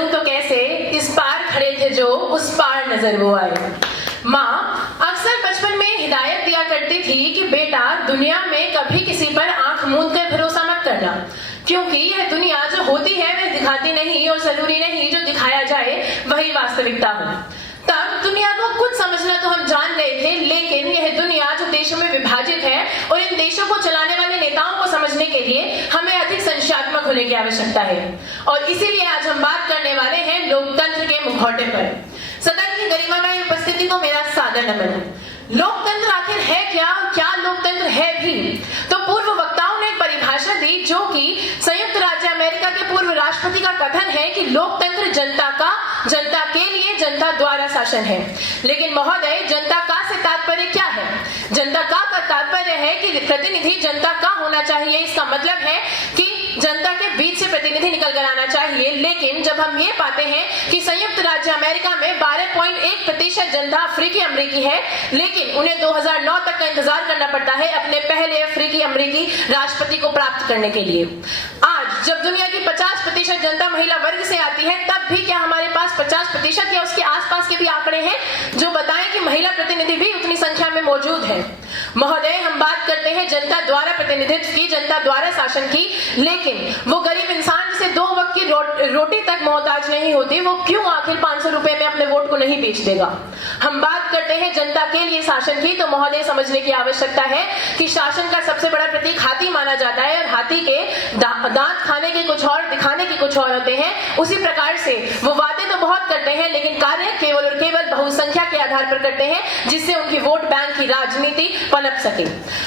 चलूं तो कैसे, इस पार खड़े थे जो उस पार नजर वो आए। माँ अक्सर बचपन में हिदायत दिया करती थी कि बेटा दुनिया में कभी किसी पर आंख मूंद कर भरोसा मत करना, क्योंकि यह दुनिया जो होती है वह दिखाती नहीं और जरूरी नहीं जो दिखाया जाए वही वास्तविकता हो। तब दुनिया को कुछ समझना तो हम जान गए थे, लेकिन यह दुनिया जो देशों में विभाजित है और इन देशों को चलाने वाले नेताओं को समझने के लिए हमें अधिक संख्यात्मक होने की आवश्यकता है। और इसीलिए आज हम बात करने वाले हैं लोकतंत्र के मुखौटे पर। सदन की गरिमामय उपस्थिति को मेरा सादर नमन। लोकतंत्र आखिर है क्या और क्या लोकतंत्र है भी? तो पूर्व वक्ताओं ने एक परिभाषा दी जो कि संयुक्त राज्य अमेरिका के पूर्व राष्ट्रपति का कथन है कि लोकतंत्र जनता के लिए जनता द्वारा शासन है। लेकिन महोदय, जनता का से तात्पर्य क्या है? जनता का तात्पर्य है कि प्रतिनिधि जनता का होना चाहिए। इसका मतलब है कि जनता के बीच से प्रतिनिधि निकल कर आना चाहिए। लेकिन जब हम ये पाते हैं कि संयुक्त राज्य अमेरिका में 12.1% जनता अफ्रीकी अमेरिकी है, लेकिन उन्हें 2009 तक का इंतजार करना पड़ता है अपने पहले अफ्रीकी अमेरिकी राष्ट्रपति को प्राप्त करने के लिए। आज जब दुनिया की 50% जनता महिला वर्ग से आती है, तब भी क्या हमारे पास 50% या उसके आसपास के भी आंकड़े हैं जो बताएं कि महिला प्रतिनिधि भी उतनी संख्या में मौजूद है? महोदय, हम बात करते हैं जनता द्वारा प्रतिनिधित्व की, जनता द्वारा शासन की, लेकिन वो गरीब इंसान जिसे 2 वक्त की रोटी तक मोहताज नहीं होती, वो क्यों आखिर 500 रुपए में अपने वोट को नहीं बेच देगा? हम बात करते हैं जनता के लिए शासन की, तो महोदय समझने की आवश्यकता है कि शासन का सबसे बड़ा प्रतीक हाथी माना जाता है और हाथी के दांत खाने के कुछ और, दिखाने के कुछ और होते हैं। उसी प्रकार से वो वादे तो बहुत करते हैं, लेकिन कार्य केवल और केवल बहुसंख्या के आधार पर करते हैं, जिससे उनकी वोट बैंक की राजनीति पनप सके।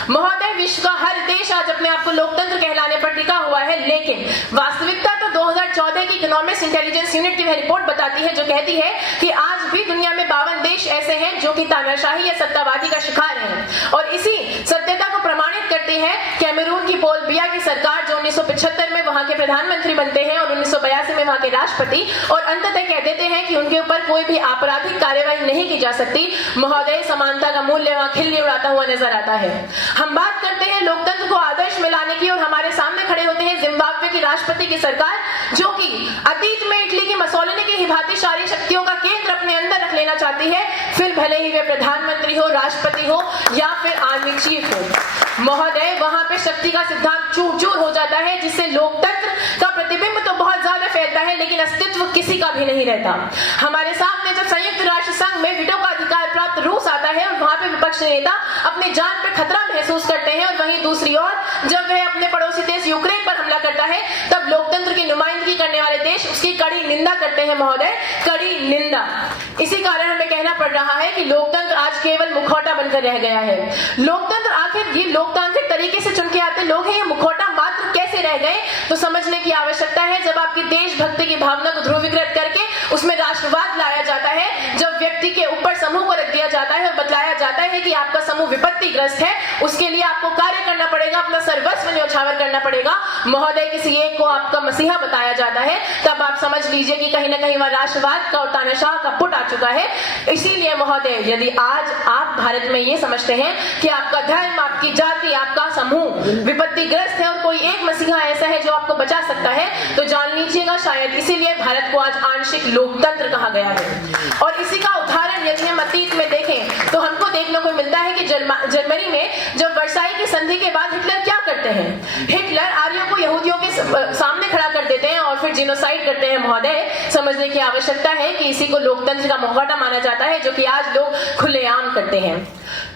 महोदय, विश्व का हर देश आज अपने आप को लोकतंत्र कहलाने पर टिका हुआ है, लेकिन वास्तविकता तो 2014 की इकोनॉमिक्स इंटेलिजेंस यूनिट की वह रिपोर्ट बताती है जो कहती है कि आज भी दुनिया में 52 देश ऐसे हैं जो कि तानाशाही या सत्तावादी का शिकार हैं। और इसी सत्यता को प्रमाणित करती है कैमरून की पॉल बिया की सरकार, जो 1975 में वहां के प्रधानमंत्री बनते हैं और 1982 में वहां के राष्ट्रपति, और अंततः कह देते हैं कि उनके ऊपर कोई भी आपराधिक कार्यवाही नहीं की जा सकती। महोदय, समानता का मूल्य वहां खिल्ली उड़ाता हुआ नजर आता है। हम बात करते हैं लोकतंत्र को आदर्श में लाने की, और हमारे सामने खड़े होते हैं जिम्बाब्वे की राष्ट्रपति की सरकार, जो कि अतीत में इटली की मसोलिनी की भांतिशाली शक्तियों का केंद्र अपने अंदर रख लेना चाहती है, फिर भले ही वे प्रधानमंत्री हो, राष्ट्रपति हो या फिर आर्मी चीफ हो। महोदय, वहां पे शक्ति का सिद्धांत चूर चूर हो जाता है, जिससे लोकतंत्र का प्रतिबिंब तो बहुत ज्यादा फैलता है, लेकिन अस्तित्व किसी का भी नहीं रहता। हमारे सामने जब संयुक्त राष्ट्र संघ में वीटो का अधिकार प्राप्त रूस आता है और वहां पे विपक्ष नेता अपनी जान पर खतरा महसूस करते हैं, और वहीं दूसरी ओर जब वह अपने पड़ोसी देश यूक्रेन पर हमला करता है, तब लोकतंत्र की नुमाइंदगी करने वाले देश उसकी कड़ी निंदा करते हैं। महोदय, कड़ी निंदा। इसी कारण हमें कहना पड़ रहा है कि लोकतंत्र आज केवल मुखौटा बनकर रह गया है। लोकतंत्र आखिर ये लोकतांत्रिक तरीके से चुन के आते लोग हैं, ये मुखौटा मात्र कैसे रह गए? तो समझने की आवश्यकता है। जब आपकी देशभक्ति की भावना को ध्रुवीकृत करके उसमें राष्ट्रवाद लाया जाता है, जब व्यक्ति के ऊपर समूह को रख दिया जाता है और बतलाया जाता है कि आपका समूह विपत्तिग्रस्त है, उसके लिए आपको कार्य करना पड़ेगा, अपना सर्वस्व न्यौछावर करना पड़ेगा। महोदय, किसी एक को आपका मसीहा बताया जाता है, तब आप समझ लीजिए कि कहीं ना कहीं वह राष्ट्रवाद का और तानाशाह का पुट आ चुका है। इसीलिए महोदय, यदि आज आप भारत में ये समझते हैं कि आपका धर्म, आपकी जाति, आपका समूह विपत्तिग्रस्त है और कोई एक मसीहा ऐसा है जो आपको बचा सकता है, तो जान लीजिएगा शायद इसीलिए भारत को आज आंशिक लोकतंत्र कहा गया है। और इसी का उदाहरण यदि हम अतीत में देखें तो हमको देखने को मिलता है कि जर्मनी में जब वर्साई की संधि के बाद हिटलर क्या करते हैं? हिटलर आर्यों को यहूदियों के सामने खड़ा कर देते हैं और फिर जिनोसाइड करते हैं। महोदय, समझने की आवश्यकता है कि इसी को लोकतंत्र का मुखौटा माना जाता है, जो कि आज लोग खुलेआम करते हैं।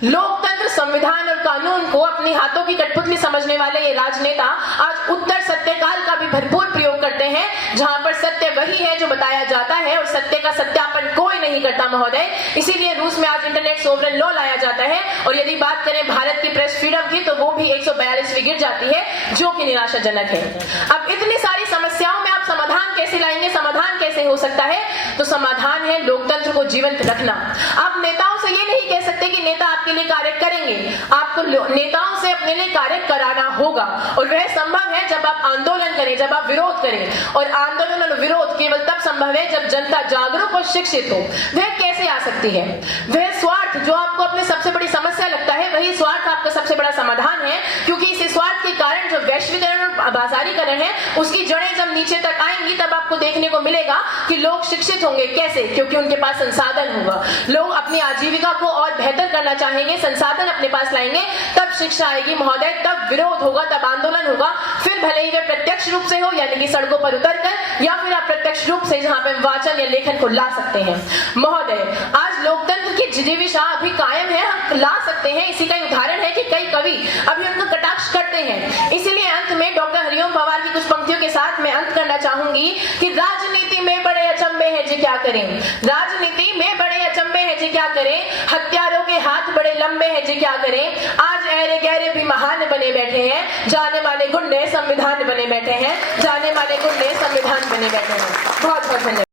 लोकतंत्र, संविधान और कानून को अपने हाथों की कठपुतली समझने वाले ये राजनेता आज उत्तर सत्यकाल का भी भरपूर प्रयोग करते हैं, जहां पर सत्य वही है जो बताया जाता है और सत्य का सत्यापन कोई नहीं करता। महोदय, इसीलिए रूस में आज इंटरनेट सोवरेन लॉ लाया जाता है, और यदि बात करें भारत की प्रेस फ्रीडम की, तो वो भी 142वीं गिर जाती है, जो कि निराशाजनक है। अब इतनी सारी समस्याओं में आप समाधान कैसे लाएंगे? समाधान कैसे हो सकता है? तो समाधान है लोकतंत्र को जीवंत रखना। आप नेताओं से ये नहीं कह सकते कि नेता आपके लिए कार्य करेंगे, आपको नेताओं से अपने लिए कार्य कराना होगा, और वह संभव है जब आप आंदोलन करें, जब आप विरोध करें। और आंदोलन और विरोध केवल तब तब संभव है जब जनता जागरूक और शिक्षित हो। वह कैसे आ सकती है? वह स्वार्थ जो आपको अपने सबसे बड़ी समस्या लगता है, वही स्वार्थ आपका सबसे बड़ा समाधान है, क्योंकि इस स्वार्थ के कारण जो वैश्वीकरण और बाजारीकरण है उसकी जड़ें जब नीचे तक आएंगी तब आपको देखने को मिलेगा कि लोग शिक्षित होंगे। कैसे? क्योंकि उनके पास संसाधन होगा। लोग अपनी आजीविका को और बेहतर करना चाहेंगे, संसाधन अपने पास लाएंगे, तब शिक्षा आएगी महोदय, तब विरोध होगा, तब आंदोलन होगा। फिर भले ही वे प्रत्यक्ष रूप से हो यानी कि सड़कों पर उतरकर, या फिर अप्रत्यक्ष रूप से जहां पे वाचन या लेखन को ला सकते हैं। महोदय, आज लोकतंत्र की जिजीविषा अभी कायम है, हम ला सकते हैं। इसी का उदाहरण है कि कई कवि अभी उनका कटाक्ष करते हैं। इसीलिए अंत में डॉक्टर हरिओम पवार की कुछ पंक्तियों के साथ मैं अंत करना चाहूंगी कि राजनीति में बड़े अचंभे हैं जी क्या करें, राजनीति में बड़े अचंभे हैं जी क्या करें, हत्यारों के हाथ बड़े लंबे हैं जी क्या करें। आज ऐरे गहरे भी महान बने बैठे हैं, जाने माने गुंडे संविधान बने बैठे हैं, जाने माने गुंडे संविधान बने बैठे हैं। बहुत बहुत धन्यवाद।